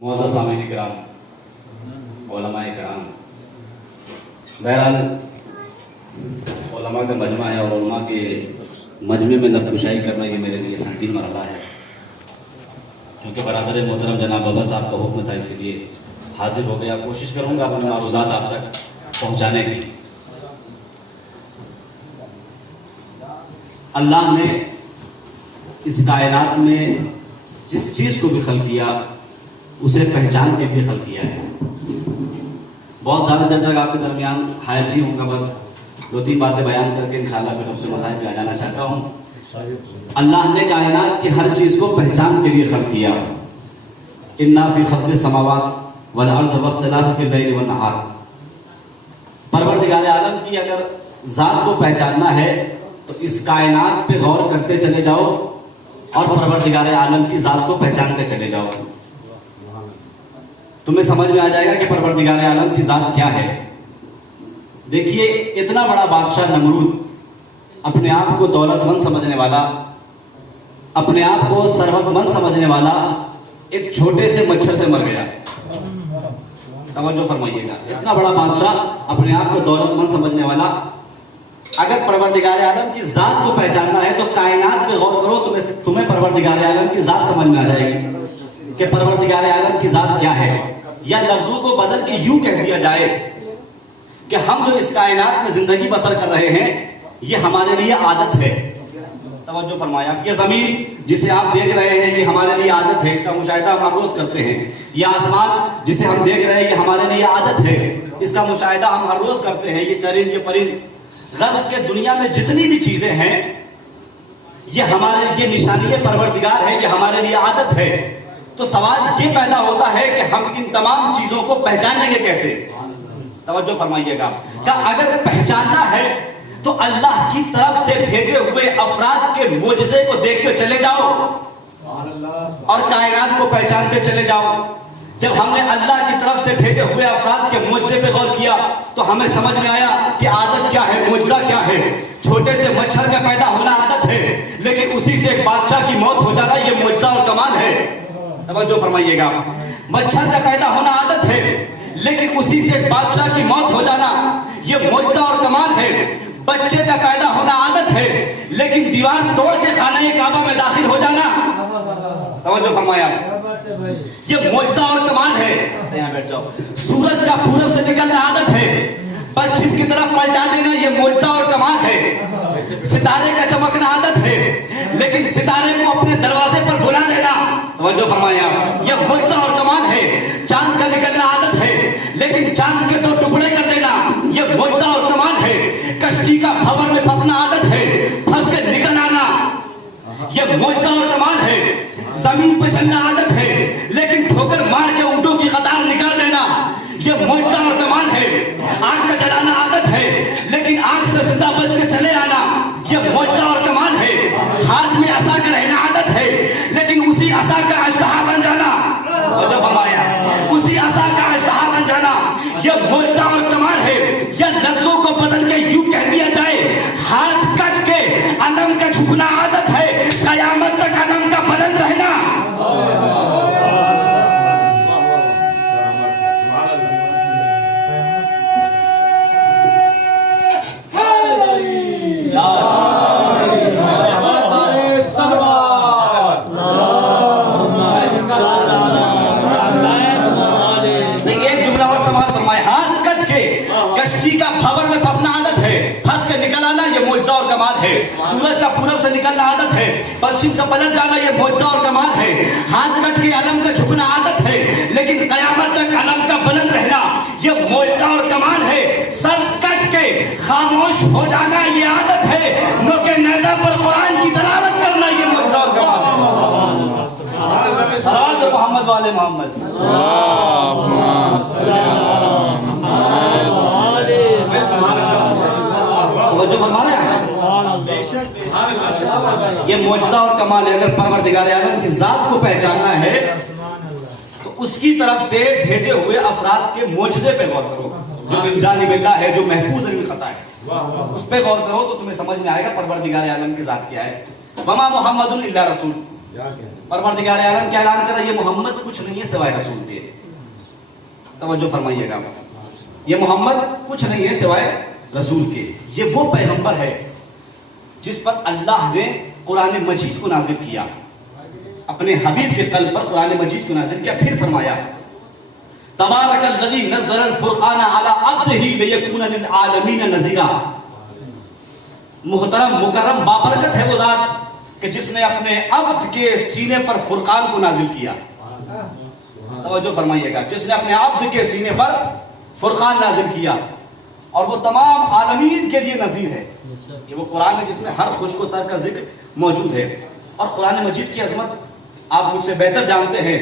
معزز سامعین کرام، علماء کرام، بہرحال علماء کا مجمع ہے اور علماء کے مجمع میں لفظ کشائی کرنا یہ میرے لیے سنگین مرحلہ ہے، کیونکہ برادر محترم جناب بابر صاحب کا حکم تھا، اسی لیے حاضر ہو گیا۔ کوشش کروں گا اپنے معروضات آپ تک پہنچانے کی۔ اللہ نے اس کائنات میں جس چیز کو بھی خلق کیا اسے پہچان کے لیے خلق کیا ہے۔ بہت زیادہ دیر تک آپ کے درمیان حائل نہیں ہوں گا، بس دو تین باتیں بیان کر کے انشاءاللہ پھر اپنے مسائل پہ آ جانا چاہتا ہوں۔ اللہ نے کائنات کی ہر چیز کو پہچان کے لیے خلق کیا۔ اِنَّا فِي خَلْقِ السَّمَاوَاتِ وَالْأَرْضِ وَاخْتِلَافِ فِي اللَّيْلِ وَالنَّهَارِ۔ پروردگار عالم کی اگر ذات کو پہچاننا ہے تو اس کائنات پہ غور کرتے چلے جاؤ اور پروردگار عالم کی ذات کو پہچانتے چلے جاؤ، تمہیں سمجھ میں آ جائے گا کہ پروردگار عالم کی ذات کیا ہے۔ دیکھیے، اتنا بڑا بادشاہ نمرود، اپنے آپ کو دولت مند سمجھنے والا، اپنے آپ کو ثروت مند سمجھنے والا، ایک چھوٹے سے مچھر سے مر گیا۔ توجہ فرمائیے گا، اتنا بڑا بادشاہ اپنے آپ کو دولت مند سمجھنے والا، اگر پروردگار عالم کی ذات کو پہچاننا ہے تو کائنات پہ غور کرو، تمہیں پروردگار عالم کی ذات سمجھ میں آ جائے گی کہ پروردگار عالم کی ذات کیا ہے۔ یا لفظوں کو بدل کے یوں کہہ دیا جائے کہ ہم جو اس کائنات میں زندگی بسر کر رہے ہیں یہ ہمارے لیے عادت ہے۔ توجہ فرمایا، یہ زمین جسے آپ دیکھ رہے ہیں یہ ہمارے لیے عادت ہے، اس کا مشاہدہ ہم ہر روز کرتے ہیں۔ یہ آسمان جسے ہم دیکھ رہے ہیں یہ ہمارے لیے عادت ہے، اس کا مشاہدہ ہم ہر روز کرتے ہیں۔ یہ چرند، یہ پرند، غرض کے دنیا میں جتنی بھی چیزیں ہیں یہ ہمارے لیے نشانی پروردگار ہے، یہ ہمارے لیے عادت ہے۔ تو سوال یہ پیدا ہوتا ہے کہ ہم ان تمام چیزوں کو پہچانیں گے کیسے؟ توجہ فرمائیے گا کہ اگر پہچاننا ہے تو اللہ کی طرف سے بھیجے ہوئے افراد کے معجزے کو دیکھ کے چلے جاؤ اور کائنات کو پہچانتے چلے جاؤ۔ جب ہم نے اللہ کی طرف سے بھیجے ہوئے افراد کے معجزے پہ غور کیا تو ہمیں سمجھ میں آیا کہ عادت کیا ہے، معجزہ کیا ہے۔ چھوٹے سے مچھر کا پیدا ہونا عادت ہے، لیکن اسی سے ایک بادشاہ کی موت ہو جانا یہ معجزہ اور کمال ہے۔ توجہ فرمائیے گا، مچھر کا پیدا ہونا عادت ہے، لیکن اسی سے ایک بادشاہ کی موت ہو جانا یہ معجزہ اور کمال ہے۔ بچے کا پیدا ہونا عادت ہے، لیکن دیوار توڑ کے خانہ کعبہ میں داخل ہو جانا، توجہ فرمایا، یہ معجزہ اور کمال ہے۔ یہاں بیٹھ جاؤ۔ سورج کا پورب سے نکلنا عادت ہے، پشچم کی طرف پلٹا دینا یہ معجزہ اور کمال ہے۔ ستارے کا چمکنا عادت ہے، لیکن ستارے کو اپنے دروازے پر بلا دینا، توجہ فرمایا، یہ معجزہ اور کمال ہے۔ چاند کا نکلنا عادت ہے، لیکن چاند کے دو ٹکڑے کر دینا یہ معجزہ اور کمال ہے۔ کشتی کا بھنور میں پھنسنا عادت ہے، پھنس کے نکل آنا یہ معجزہ اور کمال ہے۔ زمین پہ چلنا عادت ہے، لیکن ٹھوکر مار کے اونٹوں کی قطار نکال دینا یہ معجزہ اور کمال ہے۔ آگ کا جلانا عادت ہے، لیکن آگ سے زندہ بچ کے چلے آنا یہ معجزہ اور کمال ہے۔ ہاتھ میں عصا کا رہنا عادت ہے، لیکن اسی عصا کا اژدہا بن جانا، توجہ فرمایا، اسی عصا کا اژدہا بن جانا یہ معجزہ اور کمال ہے۔ یا لفظوں کو بدل کے یوں کہہ دیا جائے، ہاتھ کٹ کے علم کا جھکنا عادت ہے، قیامت تک علم کا بلند رہنا۔ کشتی کا بھنور میں پھنسنا عادت ہے، پھنس کے نکل آنا یہ معجزہ اور کمال ہے۔ سورج کا پورب سے نکلنا عادت ہے، پشچم سے پلٹ جانا یہ معجزہ اور کمال ہے۔ ہاتھ کٹ کے علم کا جھکنا عادت ہے، لیکن قیامت تک علم کا بلند رہنا یہ معجزہ اور کمال ہے۔ سر کٹ کے خاموش ہو جانا یہ عادت ہے، نوکے نیزہ پر قرآن کی تلاوت کرنا یہ معجزہ اور کمال ہے۔ سلام محمد والے محمد۔ توجہ فرما رہے ہیں، یہ معجزہ اور کمال ہے۔ اگر پروردگار عالم کی ذات کو پہچاننا ہے تو اس کی طرف سے بھیجے ہوئے افراد کے معجزے پہ غور کرو، جو من جانب اللہ ہے، جو محفوظ من خطا ہے، اس پہ غور کرو تو تمہیں سمجھ میں آئے گا پروردگار عالم کی ذات کیا ہے۔ وما محمد الا رسول، परवरदिगार आलम क्या ऐलान कर रहा है, ये मोहम्मद कुछ नहीं है सिवाय रसूल के। तवज्जो फरमाइएगा, ये मोहम्मद कुछ नहीं है सिवाय रसूल के। ये वो पैगंबर है जिस पर अल्लाह ने कुरान मजीद को नाजिल किया, अपने हबीब के कल्ब पर कुरान मजीद को नाजिल किया। फिर फरमाया तबारकल्लज़ी नज़्ज़लल फुरक़ान अला अब्दिही लियकूना लिल आलमीन नज़ीरा। मुहतरम मुकर्रम बाबरकत है वो ज़ात कि जिसने अपने अब्द के सीने पर फुरकान को नाजिल किया। तवज्जो फरमाइएगा, जिसने अपने अब्द के सीने पर फुरकान नाजिल किया और वो तमाम आलमीन के लिए नज़ीर है। ये वो कुरान है जिसमें हर खुश को तर का जिक्र मौजूद है। और कुरान मजीद की अजमत आप मुझसे बेहतर जानते हैं,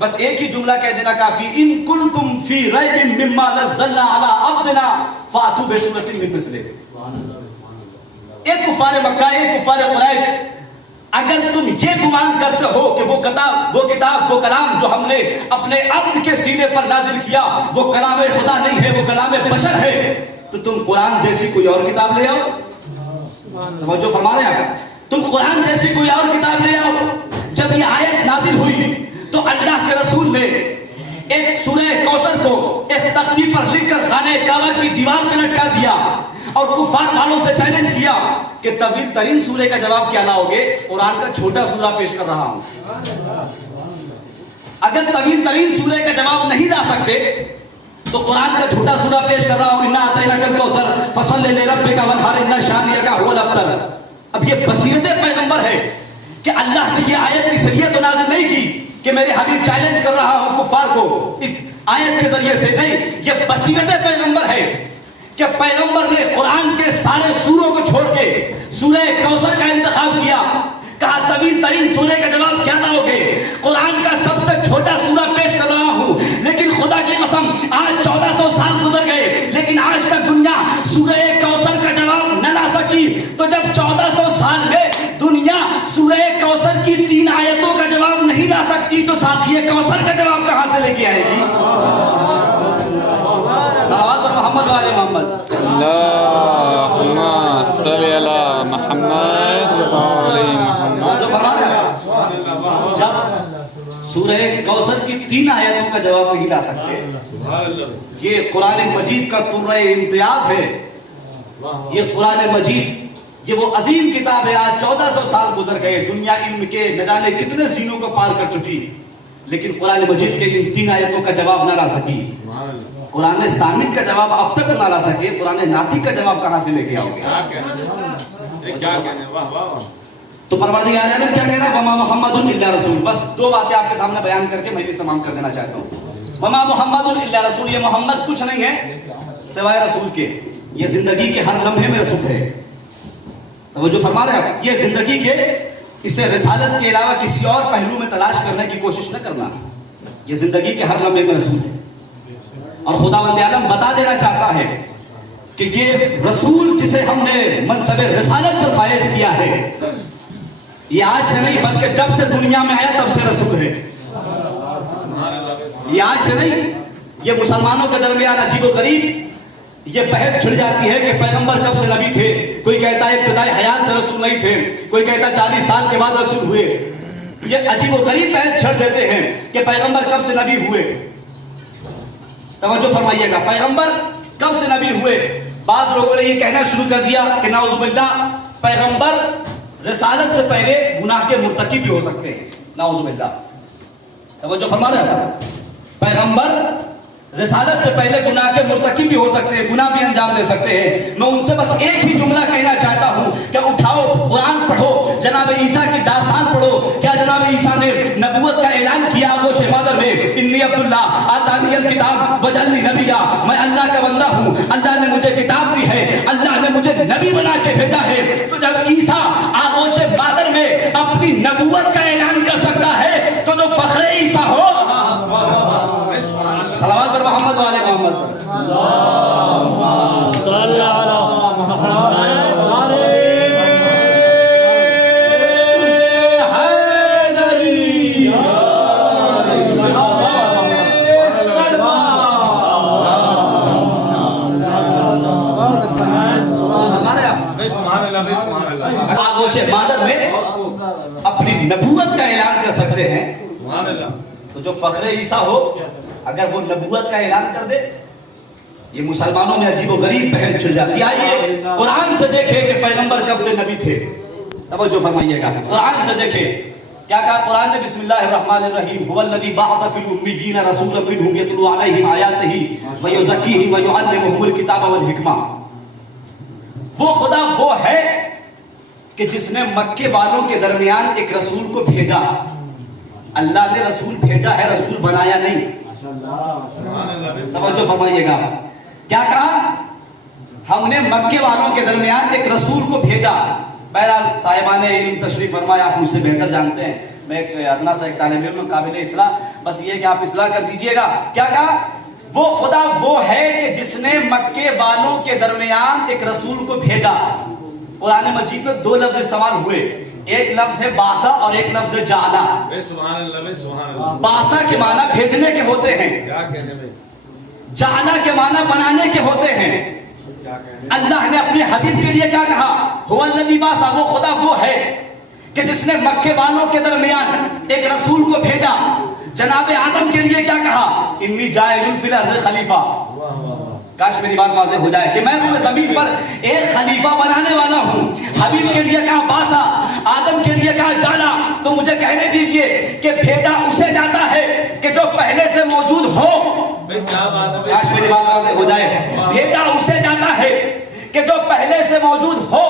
बस एक ही जुमला कह देना काफी, इन कुंतुम फी रैबिन मिम्मा नज़्ज़लना अला अब्दिना फातू बिसूरतिन मिन मिस्लिही। एक कुफार मक्का, एक कुफार कुरैश, अगर तुम ये गुमान करते हो कि वो किताब वो कलाम जो हमने अपने अब्द के सीने पर नाजिल किया वो कलाम खुदा नहीं है, वो कलाम बशर है, तो तुम कुरान जैसी कोई और किताब ले आओ। तवज्जो फरमा रहे हैं, तुम कुरान जैसी कोई और किताब ले आओ। जब ये आयत नाजिल हुई तो अल्लाह के रसूल ने एक सूरह कौसर को एक तख्ती पर लिखकर खाने काबा की दीवार पर लटका दिया और कुफार वालों से चैलेंज किया कि तवील तरीन सूरे का जवाब क्या लाओगे, कुरान का छोटा सूरा पेश कर रहा हूं। अगर तवील तरीन सूरे का जवाब नहीं ला सकते तो कुरान का छोटा सूरा पेश कर रहा हूं, इन्ना अतैनाकल कौसर फसल्लि लिरब्बिका वन्हर इन्ना शानियका हुवल अब्तर। अब ये बसीरत पैगंबर है कि अल्लाह ने ये आयत की शरीयत तो नाज़िल नहीं की कि मेरे हबीब चैलेंज कर रहा हूं कुफार को इस आयत के जरिए से, नहीं, ये बसीरत पैगंबर है कि पैगंबर ने कुरान के सारे सूरों को छोड़ के सूरह कौसर का इंतखाब किया। कहा तवील तरीन सूरे का जवाब क्या लाओगे, कुरान का सबसे छोटा सूरा पेश कर रहा हूं। लेकिन खुदा की कसम आज 1400 साल गुजर गए लेकिन आज तक दुनिया सूरह कौसर का जवाब न ला सकी। तो जब 1400 साल में दुनिया सूरह कौसर की 3 आयतों का जवाब नहीं ला सकती तो साथिये कौसर का जवाब कहां से लेके आएगी। सलावत और मोहम्मद वाले मोहम्मद, अल्लाहुम्मा सल्ली अला मुहम्मद व आले मुहम्मद। जो फरमा रहे हैं, जब सूरह कौसर की 3 आयतों का जवाब नहीं ला सकते, ये कुरान मजीद का तुर्रे इम्तियाज है। ये कुरान मजीद ये वो अजीम किताब है। आज 1400 साल गुजर गए, दुनिया इल्म के न जाने कितने सीनों को पार कर चुकी, लेकिन कुरान मजीद के इन 3 आयतों का जवाब न ला सकी। कुरान सामिन का जवाब अब तक ना ला सके, कुरान नातिक का जवाब कहां से लेके आओगे। क्या कहने, वाह वाह। तो परवरदिगार आलम क्या कह रहा है, वमा मुहम्मदुन इल्ला रसूल। बस 2 बातें आपके सामने बयान करके मजलिस तमाम कर देना चाहता हूं। वमा मुहम्मदुन इल्ला रसूल, ये मोहम्मद कुछ नहीं है सिवाय रसूल के। ये जिंदगी के हर लम्हे में रसूल है। तो वो जो फरमा रहे हैं, ये जिंदगी के इसे रिसालत के अलावा किसी और पहलू में तलाश करने की कोशिश न करना। ये जिंदगी के हर लम्हे में रसूल है। और खुदावंद आलम बता देना चाहता है कि ये रसूल जिसे हमने मनसब रिसालत पर फायज किया है, ये आज से नहीं बल्कि जब से दुनिया में आया तब से रसूल है। ये आज से नहीं, ये मुसलमानों के दरमियान अजीब व गरीब ये बहस छिड़ जाती है कि पैगंबर कब से नबी थे। कोई कहता है इब्तिदाई हयात से रसूल नहीं थे, कोई कहता 40 साल के बाद रसूल हुए। ये अजीब व गरीब बहस छिड़ देते हैं कि पैगंबर कब से नबी हुए। तवज्जो फरमाइएगा, पैगंबर कब से नबी हुए। बाज लोगों ने ये कहना शुरू कर दिया कि नाउजुबिल्लाह पैगंबर रिसालत से पहले गुनाह के मुर्तकिब भी हो सकते हैं। नाउजुबिल्लाह, तवज्जो फरमा रहे हैं, पैगंबर रिसालत से पहले गुनाह के मुर्तकिब भी हो सकते हैं, गुनाह भी अंजाम दे सकते हैं। मैं उनसे बस एक ही जुमला कहना चाहता हूं कि उठाओ कुरान पढ़ो, जनाब ईसा की दास्तान पढ़ो। क्या जनाब ईसा ने नबूवत का ऐलान किया आगोश मादर में, इन्नी अब्दुल्ला आतानियल किताब वजअलनी नबिया, मैं अल्लाह का बंदा हूं, अल्लाह ने मुझे किताब दी है, अल्लाह ने मुझे नबी बना के भेजा है। तो जब ईसा आगोश मादर में अपनी नबूवत का ऐलान कर सकता है तो जो फख्रे ईसा हो, सलावत पर मोहम्मद वाले मोहम्मद आगोश मादर में अपनी नबूवत का ऐलान कर सकते हैं, सुभान अल्लाह। तो जो फख्र ईसा हो अगर वो नबूवत का ऐलान कर दे, ये मुसलमानों में अजीब और गरीब बहस चल जाती है। आइए कुरान से देखें कि पैगंबर कब से नबी थे, तवज्जो फरमाइएगा। कुरान से देखें क्या कहा कुरान ने, बिस्मिल्लाहिर्रहमानिर्रहीम, हुवल्लज़ी बअस फिल उम्मिय्यीन रसूलन मिनहुम यतलू अलैहिम आयातिही व युज़क्कीहिम व युअल्लिमुहुमुल किताब वल हिकमा। वो खुदा वो है कि जिसने मक्के वालों के दरमियान एक रसूल को भेजा। अल्लाह ने रसूल भेजा है, रसूल बनाया नहीं। समझो फरमाइएगा, क्या कहा, हमने मक्के वालों के दरमियान एक रसूल को भेजा। बहरहाल साहिबान इल्म तशरीफ फरमाया, आप मुझसे बेहतर जानते हैं, मैं एक अदना सा एक तालिब इल्म काबिल इस्लाह, बस ये कि आप इस्लाह कर दीजिएगा। क्या कहा, वो खुदा वो है कि जिसने मक्के वालों के दरमियान एक रसूल को भेजा। कुरान मजीद में दो लफ्ज इस्तेमाल हुए, एक लफ्ज है बासा और एक लफ्ज है जाला। सुभान अल्लाह, सुभान अल्लाह। बासा के माना भेजने के होते हैं, क्या कहने में, जाला के माना बनाने के होते हैं। अल्लाह ने अपने हबीब के लिए क्या कहा, हुवल्लज़ी बासा, वो खुदा वो है कि जिसने मक्के वालों के दरमियान एक रसूल को भेजा। जनाब आदम के लिए क्या कहा, इन्नी जाइलुन फिल अर्ज़ खलीफा। काश मेरी बात वाज़ेह हो जाए कि मैं पूरे ज़मीन पर एक खलीफा बनाने वाला हूँ। हबीब के लिए कहा बासा, आदम के लिए कहा जाला। तो मुझे कहने दीजिए कि भेजा उसे जाता है कि जो पहले से मौजूद हो। क्या बात है, काश मेरी बात वाज़ेह हो जाए, भेजा उसे जाता है कि जो पहले से मौजूद हो,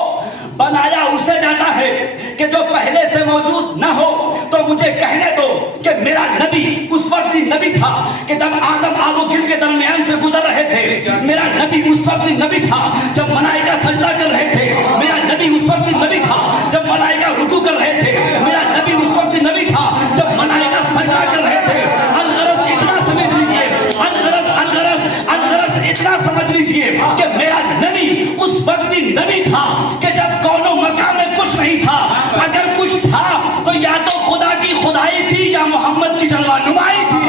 बनाया उसे जाता है कि जो पहले से मौजूद न हो। तो मुझे कहने दो कि मेरा नबी उस वक्त भी नबी था कि जब आदम आबो गिल के दरमियान से गुजर रहे थे। मेरा नबी उस वक्त भी नबी था जब मलाइका सजदा कर रहे थे। मेरा नबी उस वक्त भी नबी था जब मलाइका रुकू कर रहे थे। मेरा नबी उस वक्त भी नबी था जब मलाइका सजदा कर रहे थे। अलगरज इतना समझ लीजिए, अलगरज इतना समझ लीजिए कि मेरा नबी उस वक्त भी नबी था कि जब कौनो मकाम में कुछ नहीं था। अगर कुछ था तो या तो खुदा की खुदाई थी या मोहम्मद की जलवा नुमाई थी।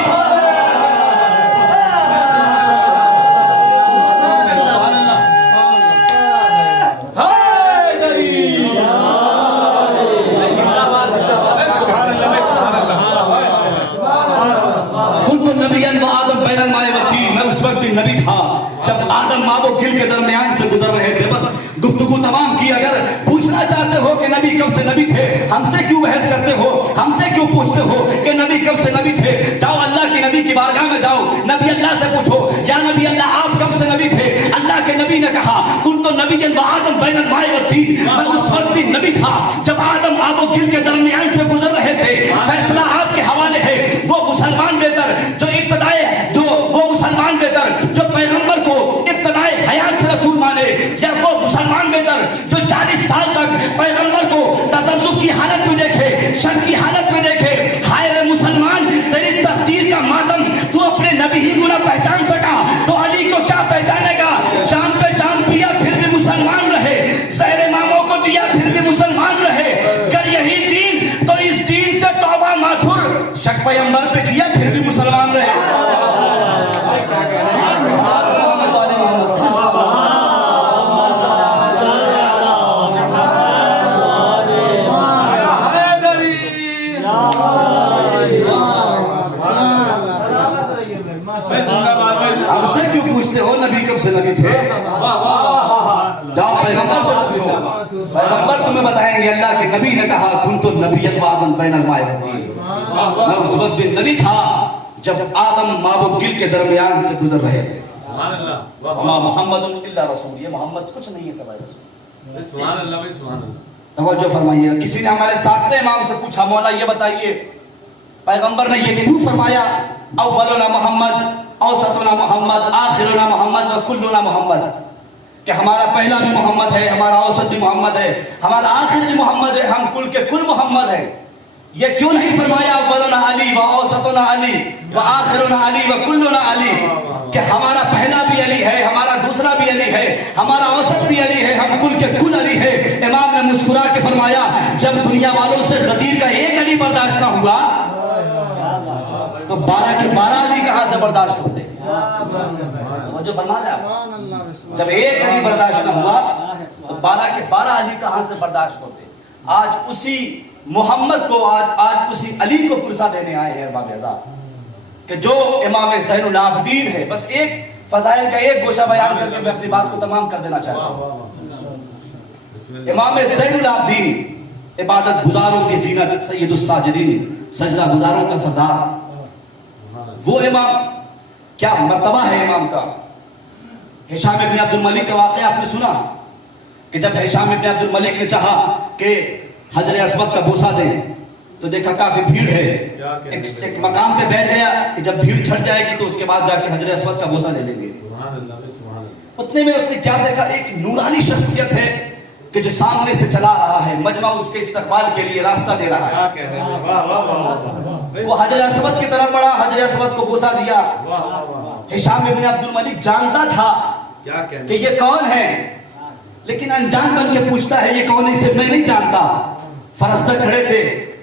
मैं उस वक्त भी नबी था जब आदम माबो गिल के दरमियान से गुजर रहे थे। बस गुफ्तगू तमाम की। अगर पूछना चाहते हो कि नबी कब से नबी थे, हमसे क्यों बहस करते हो, हमसे क्यों पूछते हो कि नबी कब से नबी थे, जाओ अल्लाह की नबी की बारगाह में जाओ, नबी अल्लाह से पूछो, या नबी अल्लाह आप कब से नबी थे। अल्लाह के नबी ने कहा, कुन तो नबी आदम बैनल माए वत्तीन, मैं उस वक्त भी नबी था जब आदम आबो गिल के दरमियान से गुजर रहे थे। फैसला आपके हवाले है। वो मुसलमान बेहतर जो इब्तदाए, जो वो मुसलमान बेहतर जो पैगंबर को इब्तदाए हयात से रसूल माने, या वो मुसलमान बेहतर जो 40 साल तक पैगंबर को तसव्वुफ की हालत में देखे, शक की हालत में देखे। हाय रे मुसलमान, तेरी तकदीर का मातम तू अपने नबी ही को ना पहचान सका तो अली को क्या पहचानेगा। जान पे जान पिया फिर भी मुसलमान रहे, सहरे मामों को दिया फिर भी मुसलमान रहे। कर यही दीन तो इस दीन से तौबा माथुर, शक पैगंबर पे किया फिर भी मुसलमान रहे। हमसे क्यों पूछते हो नबी कब से नबी थे। जाओ पैगंबर से पूछो, पैगंबर तुम्हें बताएंगे। अल्लाह के नबी ने कहा, कुन्तु नबिय्यन व आदम बैनल माए वत्तीन, मैं उस वक्त भी नबी था जब आदम माबो गिल के दरमियान से गुजर रहे थे। सुभान अल्लाह, वमा मुहम्मदुन इल्ला रसूल, ये मोहम्मद कुछ नहीं है सिवाय रसूल। सुभान अल्लाह भाई, सुभान अल्लाह। तवज्जो फरमाइए। किसी ने हमारे सातवें इमाम से पूछा, मौला ये बताइए पैगंबर ने ये क्यों फरमाया, अव्वलुना मोहम्मद, औसतुना मोहम्मद, आखिरुना मोहम्मद व कुल्लुना मोहम्मद, कि हमारा पहला भी मोहम्मद है, हमारा औसत भी मोहम्मद है, हमारा आखिर भी मोहम्मद है, हम कुल के कुल मोहम्मद है। ये क्यों नहीं फरमाया अव्वलुना अली व औसतुना अली व आखिरुना अली व कुल्लुना अली, कि हमारा पहला भी अली है, हमारा दूसरा भी अली है, हमारा औसत भी अली है, हम कुल के कुल अली है। इमाम ने मुस्कुरा के फरमाया, जब दुनिया वालों से गदीर का एक अली बर्दाश्त ना हुआ तो 12 के 12 अली कहां से बर्दाश्त होते। जो फरमा रहे आप, जब एक अली बर्दाश्त ना हुआ तो 12 के 12 अली कहां से बर्दाश्त होते। आज उसी محمد کو آج اسی علی کو پرسہ دینے آئے ہیں ارباب اعزاز کہ جو امام زین العابدین ہے. بس ایک فضائل کا ایک گوشہ بیان کر کے میں اپنی بات کو تمام کر دینا چاہتا ہوں. امام زین العابدین عبادت گزاروں کی زینت، سید الساجدین سجدہ گزاروں کا سردار، وہ امام. کیا مرتبہ ہے امام کا. ہشام ابن عبد الملک کا واقعہ آپ نے سنا کہ جب ہشام ابن عبد الملک نے چاہا کہ حجر اسود کا بوسہ دیں تو دیکھا کافی بھیڑ ہے، ایک مقام پہ بیٹھ گیا کہ جب بھیڑ چھٹ جائے گی تو اس کے بعد جا کے حجر اسود کا بوسہ لے لیں گے. اتنے میں اس نے کیا دیکھا، ایک نورانی شخصیت ہے کہ جو سامنے سے چلا رہا ہے، مجمع اس کے استقبال کے لیے راستہ دے رہا ہے. وہ حجر اسود کی طرف بڑھا، حجر اسود کو بوسہ دیا. ہشام ابن عبد الملک جانتا تھا کہ یہ کون ہے، لیکن انجان بن کے پوچھتا ہے یہ کون ہے، اسے میں نہیں جانتا. فرزدہ کھڑے تھے،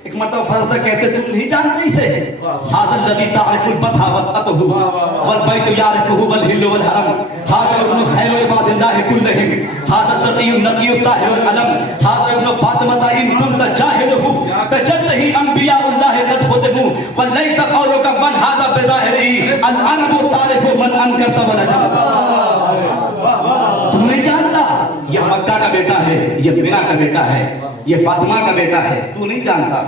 ایک مرتبہ فرزدہ کہتے تم نہیں جانتے اسے. هذا الذي تعرف البطح وطأته والبيت يعرفه والهل والحرم هذا ابن خير عباد الله كلهم هذا التقي النقي الطاهر العلم هذا ابن فاطمة إن كنت جاهله بجده أنبياء الله قد ختموا وليس قولك من هذا بظاهره العرب تعرف من أنكرت ونجم. تم نہیں جانتا یہ مکہ کا بیٹا ہے، یہ مینا کا بیٹا ہے، یہ فاطمہ کا بیٹا ہے. تو نہیں جانتا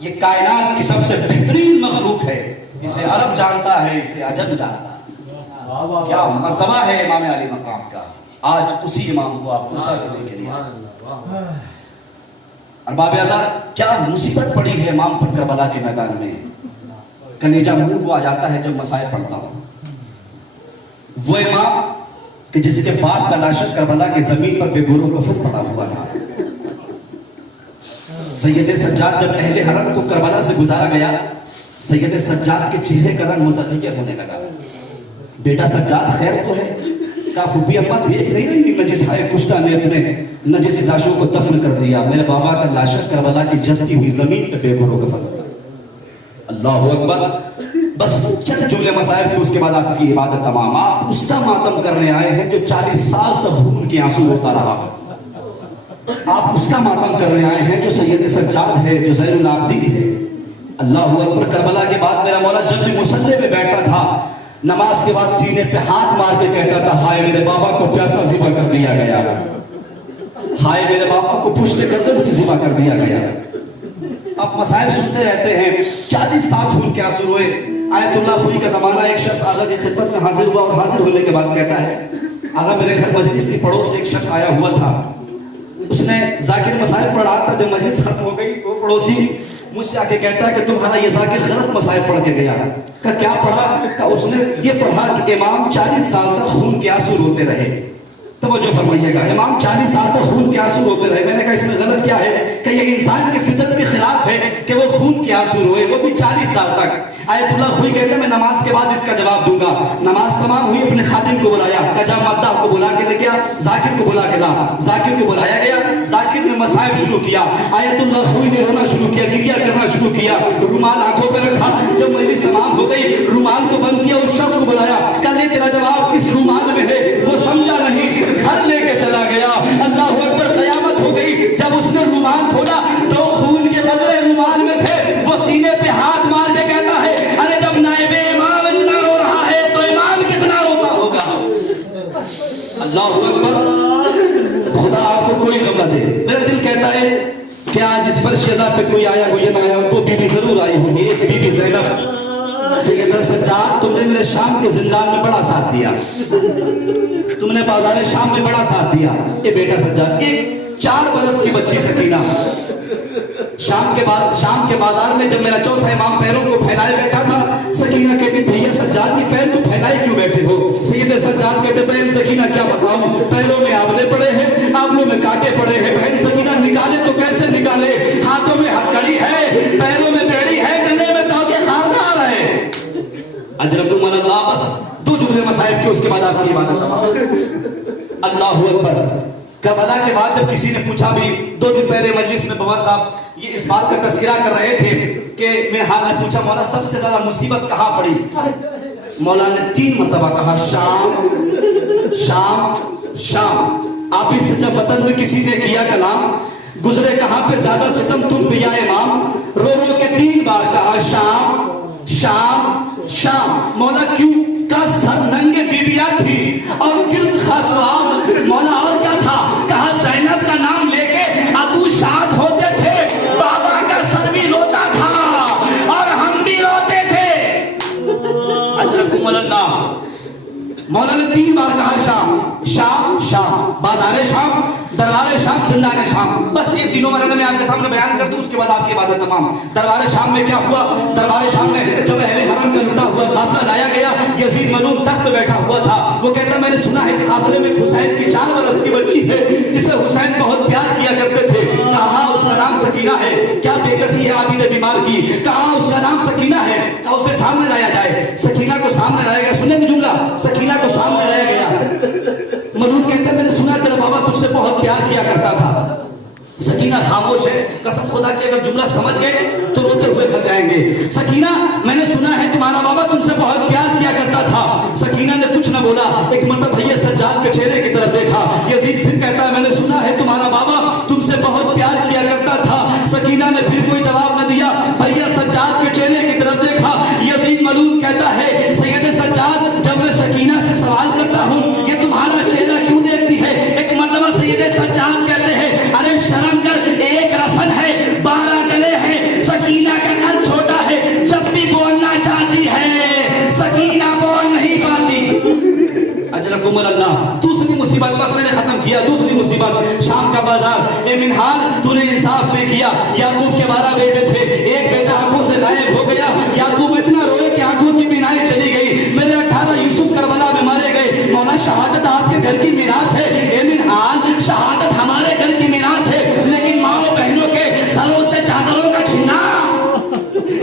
یہ کائنات کی سب سے بہترین مخلوق ہے. اسے عرب جانتا ہے، اسے عجم جانتا ہے. کیا مرتبہ ہے امام علی مقام کا. آج اسی امام کو آپ پرسہ دینے کے لیے. ارباب اعزاز کیا مصیبت پڑی ہے امام پر کربلا کے میدان میں. کلیجہ منہ کو آ جاتا ہے جب مسائل پڑھتا ہوں. وہ امام کہ جس کے باپ کا لاشر کربلا کی زمین پر بے گور و کفن پڑا ہوا تھا. سید سجاد جب اہل حرم کو کربلا سے گزارا گیا، سید سجاد کے چہرے کا رنگ متغیر ہونے لگا. بیٹا سجاد خیر تو ہے؟ کہا پھوپھی اماں دیکھ نہیں رہی نجس ہائے کشتہ نے اپنے نجس لاشوں کو دفن کر دیا. میرے بابا کا لاشر کربلا کی جلتی ہوئی زمین پہ بے گور و کفن. اللہ اکبر. بس چند جملے مسائل کے اس کے بعد آپ کی عبادت تمام. آپ اس کا ماتم کرنے آئے ہیں جو 40 سال تک خون کے آنسو ہوتا رہا. آپ اس کا ماتم کرنے آئے ہیں جو سید سجاد ہے، جو زین العابدین ہے. اللہ اکبر. کربلا کے بعد میرا مولا جب بھی مصلی میں بیٹھا تھا، نماز کے بعد سینے پہ ہاتھ مار کے کہتا تھا ہائے میرے بابا کو پیاسا ذبح کر دیا گیا، ہائے میرے بابا کو پشت گردن سے ذبح کر دیا گیا. آپ مسائل سنتے رہتے ہیں. 40 سال خون کے آنسو ہوئے. آیت اللہ خوئی کا زمانہ. ایک شخص آقا کی خدمت میں حاضر ہوا اور حاضر ہونے کے بعد کہتا ہے آقا میرے گھر مجلس کی پڑوس سے ایک شخص آیا ہوا تھا، اس نے ذاکر مسائل پڑھ رہا تھا. جب مجلس ختم ہو گئی وہ پڑوسی مجھ سے آ کے کہتا ہے کہ تمہارا یہ ذاکر غلط مسائل پڑھ کے گیا. کہ کیا پڑھا؟ کہ اس نے یہ پڑھا کہ امام 40 سال تک خون کے آنسو روتے رہے. توجہ فرمائیے گا، امام 40 سال تک خون کے آنسو روتے رہے. میں نے کہا اس میں غلط کیا ہے؟ کہ یہ انسان کی فطرت کے خلاف ہے کہ وہ خون کے آنسو روئے، وہ بھی 40 سال تک. آیت اللہ خوئی کہتے ہیں میں نماز کے بعد اس کا جواب دوں گا. نماز تمام ہوئی، اپنے خادم کو بلایا، کجا مدہ کو بلا کے لے گیا، ذاکر کو بلا کے لا. ذاکر کو بلایا گیا، ذاکر نے مسائب شروع کیا. آیت اللہ خوئی نے رونا شروع کیا، گریہ کرنا شروع کیا، رومال آنکھوں پہ رکھا. جب مجلس تمام ہو گئی، رومال کو بند کیا، اس شخص کو بلایا، کہا لے تیرا جواب اس رومال میں ہے. وہ سمجھا نہیں، گھر لے کے چلا گیا. اللہ اکبر. قیامت ہو گئی. جب اس نے رومال کھولا تو خون کے قطرے رومال میں تھے. وہ سینے پہ ہاتھ مار کے کہتا ہے ارے جب نائب امام اتنا رو رہا ہے تو امام کتنا روتا ہوگا. اللہ اکبر. خدا آپ کو کوئی غم نہ دے. میرا دل کہتا ہے کہ آج اس فرش کے ذات پہ کوئی آیا ہو یا نہ آیا ہو، تو بیوی ضرور آئی ہوگی. ایک بیوی زینب. سیدنا سجاد تم نے میرے شام کے زندان میں بڑا ساتھ دیا، تم نے بازار شام میں بڑا ساتھ دیا. یہ بیٹا سجاد. ایک 4 برس کی بچی سکینہ شام کے بازار میں جب میرا چوتھا امام پیروں کو پھیلائے بیٹھا تھا، سکینہ کہتی بھیا سجاد کی پیر کو پھیلائے کیوں بیٹھے ہو؟ سید سجاد کہتے بہن سکینہ کیا بتاؤں، پیروں میں آبلے پڑے ہیں، آبلوں میں کانٹے پڑے ہیں. بہن سکینہ نکالے تو کیسے نکالے؟ ہاتھوں میں ہتکڑی ہے، پیروں میں بیڑی ہے، گلے میں تاکہ خاردار ہے. اجرتم اللہ. بس 2 جملے مسائل کے اس کے بعد آپ کی عبادت تمام. اللہ اکبر. کربلا کے بعد جب کسی نے پوچھا بھی 2 دن پہلے مجلس میں بابا صاحب یہ اس بات کا تذکرہ کر رہے تھے کہ منہال نے پوچھا مولا سب سے زیادہ مصیبت کہاں پڑی؟ مولا نے 3 مرتبہ کہا شام شام شام. آپ اس سے جب وطن میں کسی نے کیا کلام गुजरे कहां पे ज्यादा सितम तुम पे या इमाम, रो रो के 3 बार कहा शाम शाम शाम। मौला क्यों? का सर नंगे बीबिया थी और गिर्द खासवाब। मौला और क्या था? कहा ज़ैनब का नाम लेके अबू शाद होते थे, बाबा का सर भी रोता था और हम भी रोते थे। अल्लाह। मौला ने 3 बार कहा शाम शाम शाम। बाजारे शाम, दरबारे शाम, जिंदाने शाम। बस ये तीनों मरहले मैं आपके सामने बयान कर दूं, उसके बाद आपकी इबादत तमाम। दरबारे शाम में क्या हुआ? दरबारे शाम में जब अहले हरम का लुटा हुआ काफिला लाया गया, यजीद मलून तख्त पे बैठा हुआ था। वो कहता मैंने सुना है इस काफिले में हुसैन की 4 बरस की बच्ची है जिसे हुसैन बहुत प्यार किया करते थे। कहा उसका नाम सकीना है। क्या बेकसी है आबिद बीमार की। कहा उसका नाम सकीना है। कहा उसे सामने लाया जाए। सकीना को सामने लाया गया। सुने जुमला, सकीना को सामने लाया गया। मलून कहते मैंने सुना तेरा बाबा तुझसे बहुत प्यार किया करता था। सकीना खामोश है। कसम खुदा की अगर जुमला समझ गए तो रोते हुए घर जाएंगे। सकीना मैंने सुना है तुम्हारा बाबा तुमसे बहुत प्यार किया करता था। सकीना ने कुछ न बोला। एक मतलब भैया सज्जाद के चेहरे की तरफ देखा। यजीद फिर कहता है मैंने सुना है तुम्हारा बाबा तुमसे बहुत प्यार किया करता था। सकीना ने फिर कोई जवाब न दिया। भैया सज्जाद के चेहरे की तरफ देखा। यजीद मलून कहता है सैयद सज्जाद जब मैं सकीना से सवाल करता हूँ ये तुम्हारा चेहरा क्यों देखती है? एक मतलब सैयद सज्जाद कहते हैं अरे शर्म कर, एक रसन है 12 गले हैं, सकीना का कान छोटा है, जब भी बोलना चाहती है सकीना बोल नहीं पाती। अजरकुमुल अल्लाह। दूसरी मुसीबत बस मैंने खत्म किया। दूसरी मुसीबत शाम का बाजार। ए मिनहाल तूने इंसाफ नहीं किया। याकूब के 12 बेटे थे, एक बेटा आंखों से गायब हो गया। याकूब इतना रोए कि आंखों की बीनाई चली गई। मेरे 18 यूसुफ करबला में मारे गए। मौला शहादत आपके घर की मीरास है। ए मिनहाल शहादत हमारे घर की मीरास है, लेकिन माओ बहनों के सरों से चादरों का छीनना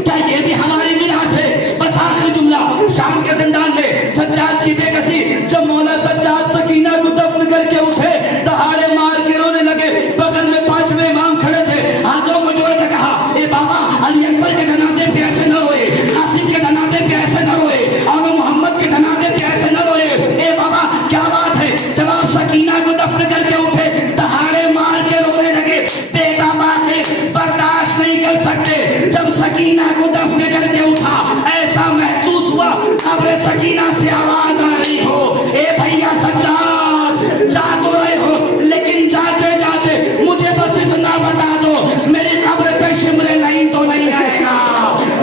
क्या ये भी हमारी मीरास है? बस आखिरी जुमला। शाम के जिंदान में सज्जाद की बेकसी। जब मौला सज्जाद सकीना को दफन करके उठे दहाड़े मार के रोने लगे। बगल में 5वें इमाम खड़े थे। हाथों को जोड़ के कहा ए बाबा अली अकबर के जनाजे पे ऐसे न रोए, कासिम के जनाजे पे ऐसे न रोए, और मोहम्मद के जनाजे पे ऐसे न रोए। ए बाबा क्या बात है? जब आप सकीना को दफन करके उठे दहाड़े मार के रोने लगे। बेटा बाकी बर्दाश्त नहीं कर सकते। जब सकीना को दफन करके उठा ऐसा महसूस हुआ कब्र सकीना से आवाज आ रही हो ए भैया सज्जाद जा तो रहे हो, लेकिन जाते जाते मुझे बस इतना बता दो मेरी कब्र पे शिमरे नहीं तो नहीं आएगा,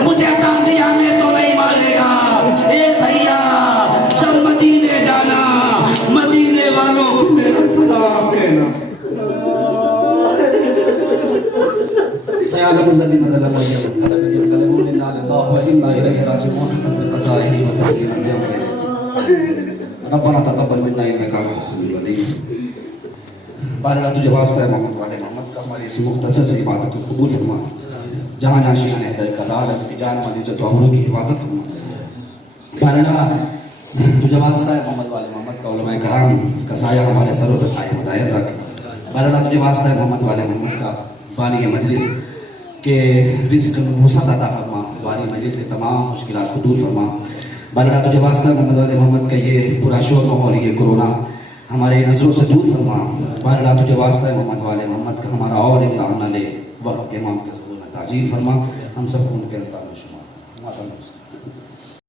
मुझे ताज़िया में तो नहीं मारेगा। ए भैया जब मदीने जाना मदीने वालों को मेरा सलाम कहना। सयालमुल्लज़ीन ज़लमू यंक़लिबून इन्ना लिल्लाहि व इन्ना इलैहि राजिऊन हसनत क़ज़ाइहि व तस्लीमन रब्बना तक़ब्बल मिन्ना इन्नका अंतस समीउल अलीम। बारगाह तुझे वास्ता है मोहम्मद वाले मोहम्मद का हमारी इस मुख्तसर सी इबादत को कबूल फरमा। जहाँ जहाँ शियान हैदर का लाल अपनी जान वाली इज़्ज़त व आबरू की हिफाजत फरमा। बारगाह तुझे वास्ता है मोहम्मद वाले मोहम्मद का उलमाए कराम का साया हमारे सरों पर कायम दायम रख। बारगाह तुझे वास्ता है मोहम्मद वाले मोहम्मद का बानी के मजलिस के रिस्क वसअत अता फरमा। बानी मजलिस के तमाम मुश्किलात को दूर फरमा। बारगाह तुझे वास्ता है मोहम्मद वाले मोहम्मद का ये पूरा शोर माहौल ये कोरोना हमारे नज़रों से दूर फरमा। बारगाह तुझे वास्ता है मोहम्मद वाले मोहम्मद का हमारा और इम्तिहान न ले, वक्त के इमाम के ज़ुहूर में ताजील फरमा। हम सबको उनके इंसान